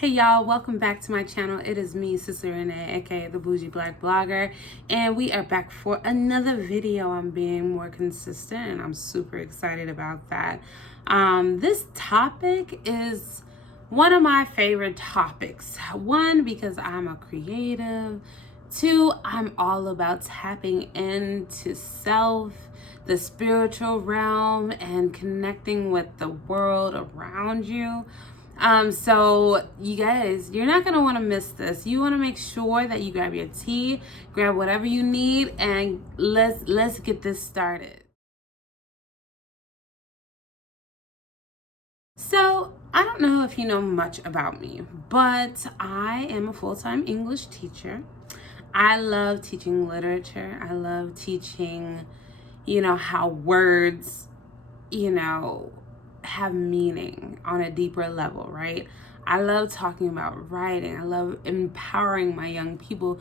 Hey y'all, welcome back to my channel. It is me, Sister Renee, aka the Bougie Black Blogger, and we are back for another video on being more consistent, and I'm super excited about that. This topic is one of my favorite topics. One, because I'm a creative. Two, I'm all about tapping into self, the spiritual realm, and connecting with the world around you. So you guys, you're not gonna want to miss this. You want to make sure that you grab your tea, grab whatever you need, and let's get this started. So I don't know if you know much about me, but I am a full-time English teacher. I love teaching literature. I love teaching, how words, have meaning on a deeper level, right? I love talking about writing. I love empowering my young people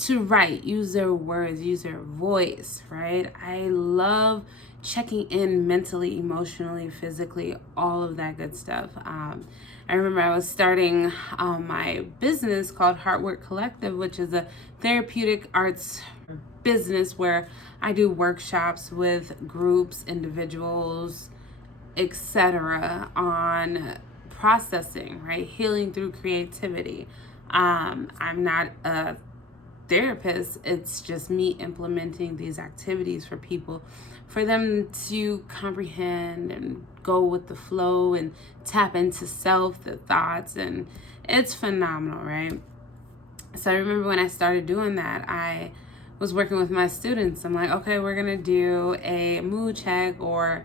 to write, use their words, use their voice, right? I love checking in mentally, emotionally, physically, all of that good stuff. I remember I was starting my business called Heartwork Collective, which is a therapeutic arts business where I do workshops with groups, individuals, etc. on processing, right? Healing through creativity. I'm not a therapist. It's just me implementing these activities for people, for them to comprehend and go with the flow and tap into self, the thoughts, and it's phenomenal, right? So I remember when I started doing that, I was working with my students. I'm like, okay, we're gonna do a mood check or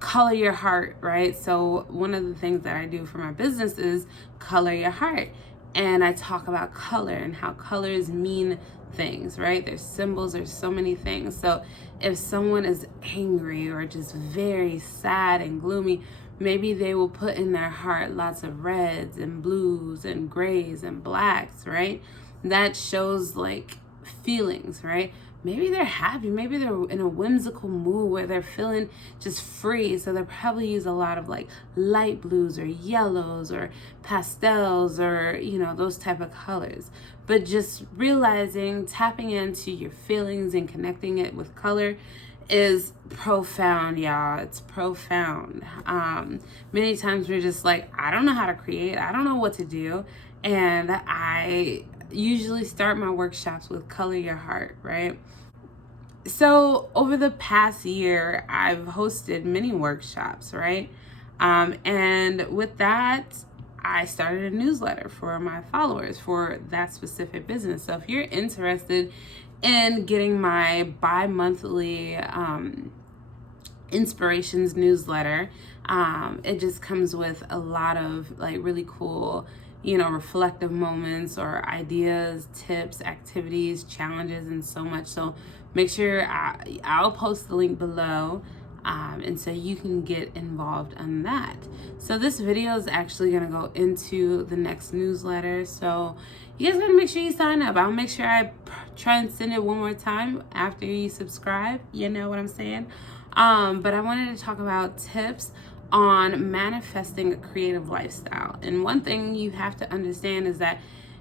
color your heart, right? So one of the things that I do for my business is color your heart. And I talk about color and how colors mean things, right? There's symbols, there's so many things. So if someone is angry or just very sad and gloomy, maybe they will put in their heart lots of reds and blues and grays and blacks, right? That shows like feelings, right? Maybe they're happy, maybe they're in a whimsical mood where they're feeling just free, so they'll probably use a lot of like light blues or yellows or pastels or those type of colors. But just realizing, tapping into your feelings and connecting it with color is profound, y'all. It's profound. Many times we're just like, I don't know how to create, I don't know what to do, and I usually start my workshops with color your heart, right? So over the past year, I've hosted many workshops, right? And with that, I started a newsletter for my followers for that specific business. So if you're interested in getting my bi-monthly inspirations newsletter, it just comes with a lot of like really cool reflective moments or ideas, tips, activities, challenges, and so much. So make sure I'll post the link below, and so you can get involved on that. So this video is actually going to go into the next newsletter, so you guys gotta make sure you sign up. I'll make sure I try and send it one more time after you subscribe, you know what I'm saying? But I wanted to talk about tips on manifesting a creative lifestyle. And one thing you have to understand is that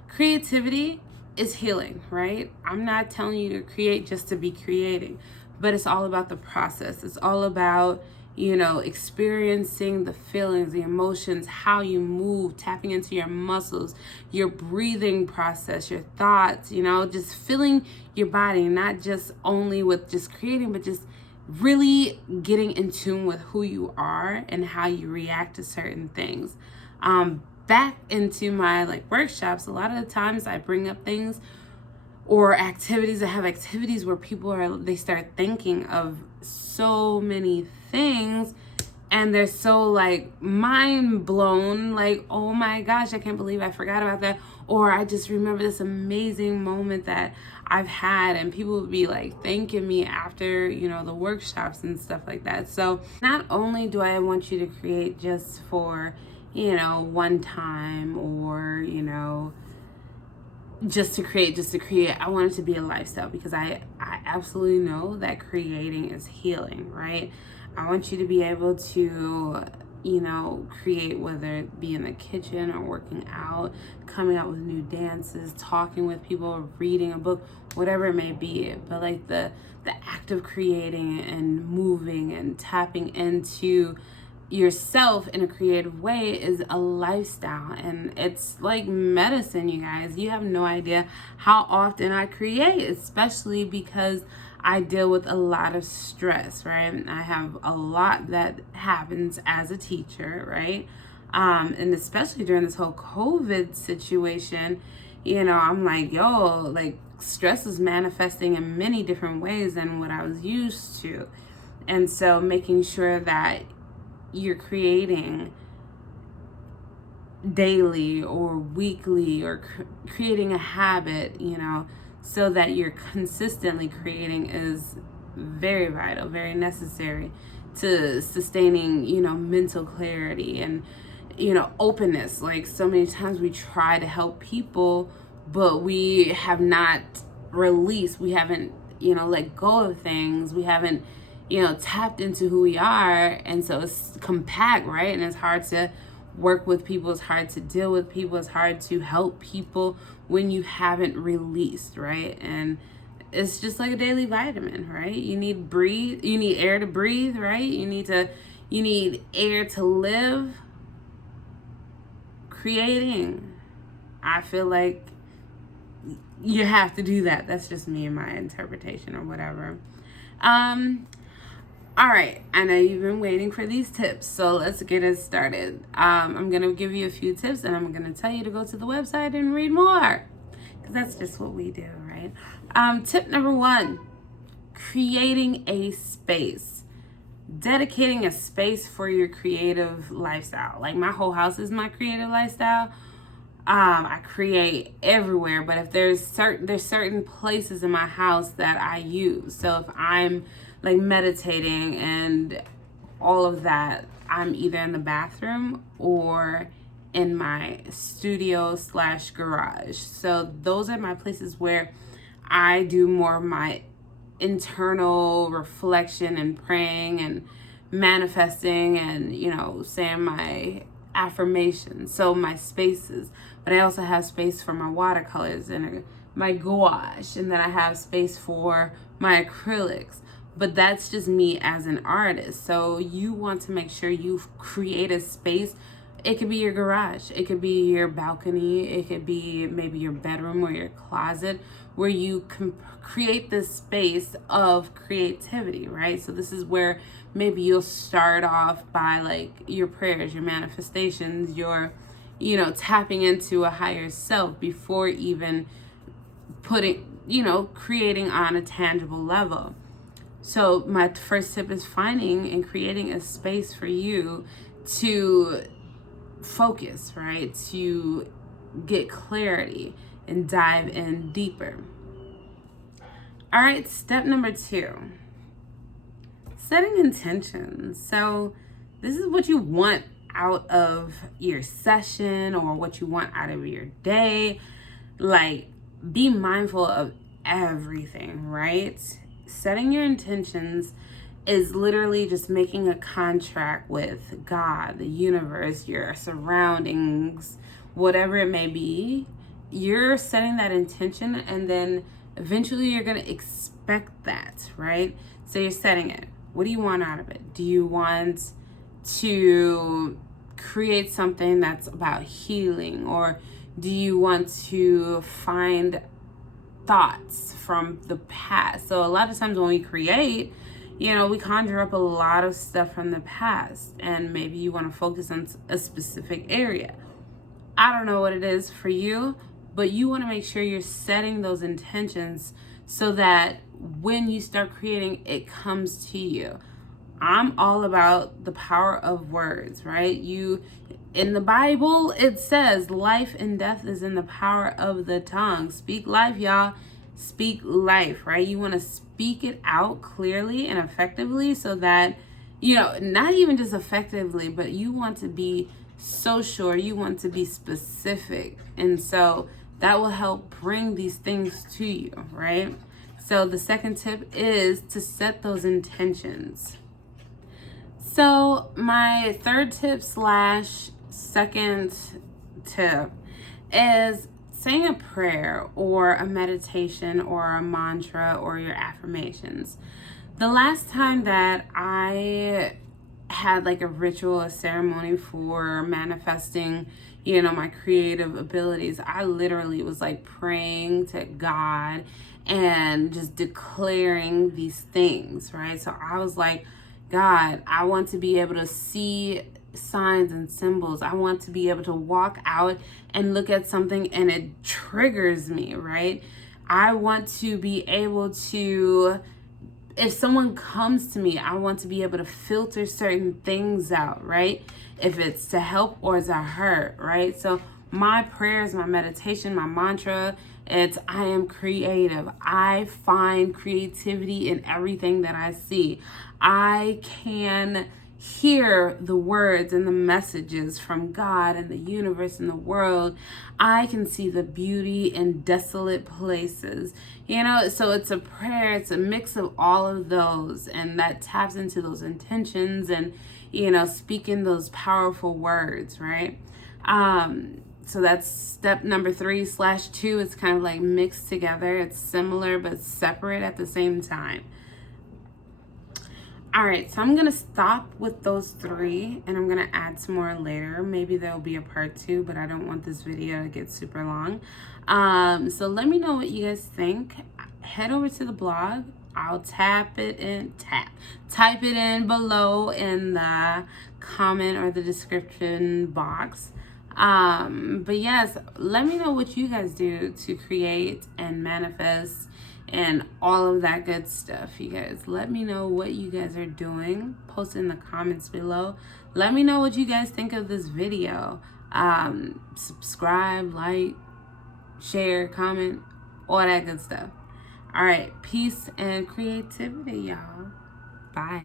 creativity is healing, right? I'm not telling you to create just to be creating, but it's all about the process. It's all about, experiencing the feelings, the emotions, how you move, tapping into your muscles, your breathing process, your thoughts, just feeling your body, not just only with just creating, but just really getting in tune with who you are and how you react to certain things. Back into my workshops, a lot of the times I bring up things or activities. I have activities where they start thinking of so many things and they're so mind blown, oh my gosh, I can't believe I forgot about that. Or I just remember this amazing moment that I've had, and people would be thanking me after, the workshops and stuff like that. So not only do I want you to create just for, one time or, just to create. I want it to be a lifestyle because I absolutely know that creating is healing, right? I want you to be able to create, whether it be in the kitchen or working out, coming out with new dances, talking with people, reading a book, whatever it may be. But like the act of creating and moving and tapping into yourself in a creative way is a lifestyle, and it's like medicine, you guys. You have no idea how often I create, especially because I deal with a lot of stress, right? I have a lot that happens as a teacher, right? And especially during this whole COVID situation, I'm like, yo, like stress is manifesting in many different ways than what I was used to. And so making sure that you're creating daily or weekly, or creating a habit, so that you're consistently creating, is very vital, very necessary to sustaining, mental clarity and, openness. Like so many times we try to help people, but we have not released, we haven't, let go of things, we haven't, tapped into who we are. And so it's compact, right? And it's hard to work with people, it's hard to deal with people, it's hard to help people when you haven't released, right? And it's just like a daily vitamin, right? You need air to breathe, right? You need air to live. Creating, I feel like you have to do that. That's just me and my interpretation or whatever. All right, I know you've been waiting for these tips, so let's get it started. I'm going to give you a few tips, and I'm going to tell you to go to the website and read more, because that's just what we do, right? Tip number 1, creating a space. Dedicating a space for your creative lifestyle. Like my whole house is my creative lifestyle. I create everywhere, but if there's certain places in my house that I use. So if I'm like meditating and all of that, I'm either in the bathroom or in my studio / garage. So those are my places where I do more of my internal reflection and praying and manifesting and, saying my affirmations. So my spaces. But I also have space for my watercolors and my gouache, and then I have space for my acrylics. But that's just me as an artist. So you want to make sure you create a space. It could be your garage, it could be your balcony, it could be maybe your bedroom or your closet, where you can create this space of creativity, right? So this is where maybe you'll start off by like your prayers, your manifestations, your, tapping into a higher self before even creating on a tangible level. So my first tip is finding and creating a space for you to focus, right? To get clarity and dive in deeper. All right, step number 2, setting intentions. So this is what you want out of your session or what you want out of your day. Like, be mindful of everything, right? Setting your intentions is literally just making a contract with God, the universe, your surroundings, whatever it may be. You're setting that intention, and then eventually you're going to expect that, right? So you're setting it. What do you want out of it? Do you want to create something that's about healing, or do you want to find thoughts from the past? So a lot of times when we create, we conjure up a lot of stuff from the past, and maybe you want to focus on a specific area. I don't know what it is for you, but you want to make sure you're setting those intentions so that when you start creating, it comes to you. I'm all about the power of words, right? In the Bible, it says life and death is in the power of the tongue. Speak life, y'all. Speak life, right? You want to speak it out clearly and effectively so that, not even just effectively, but you want to be so sure, you want to be specific. And so that will help bring these things to you, right? So the second tip is to set those intentions. So my third tip slash second tip is saying a prayer or a meditation or a mantra or your affirmations. The last time that I had like a ritual, a ceremony for manifesting, my creative abilities, I literally was like praying to God and just declaring these things, right? So I was like, God, I want to be able to see signs and symbols. I want to be able to walk out and look at something and it triggers me, right? I want to be able to, if someone comes to me, I want to be able to filter certain things out, right? If it's to help or to hurt, right? So my prayers, my meditation, my mantra, it's I am creative. I find creativity in everything that I see. I can hear the words and the messages from God and the universe and the world. I can see the beauty in desolate places. So it's a prayer, it's a mix of all of those, and that taps into those intentions and, speaking those powerful words, right? So that's step number 3/2. It's kind of like mixed together. It's similar but separate at the same time. All right, so I'm going to stop with those 3 and I'm going to add some more later. Maybe there'll be a part 2, but I don't want this video to get super long. So let me know what you guys think. Head over to the blog. I'll type it in below in the comment or the description box. But yes, let me know what you guys do to create and manifest and all of that good stuff. You guys, let me know what you guys are doing. Post in the comments below. Let me know what you guys think of this video. Subscribe, like, share, comment, all that good stuff. All right, peace and creativity, y'all. Bye.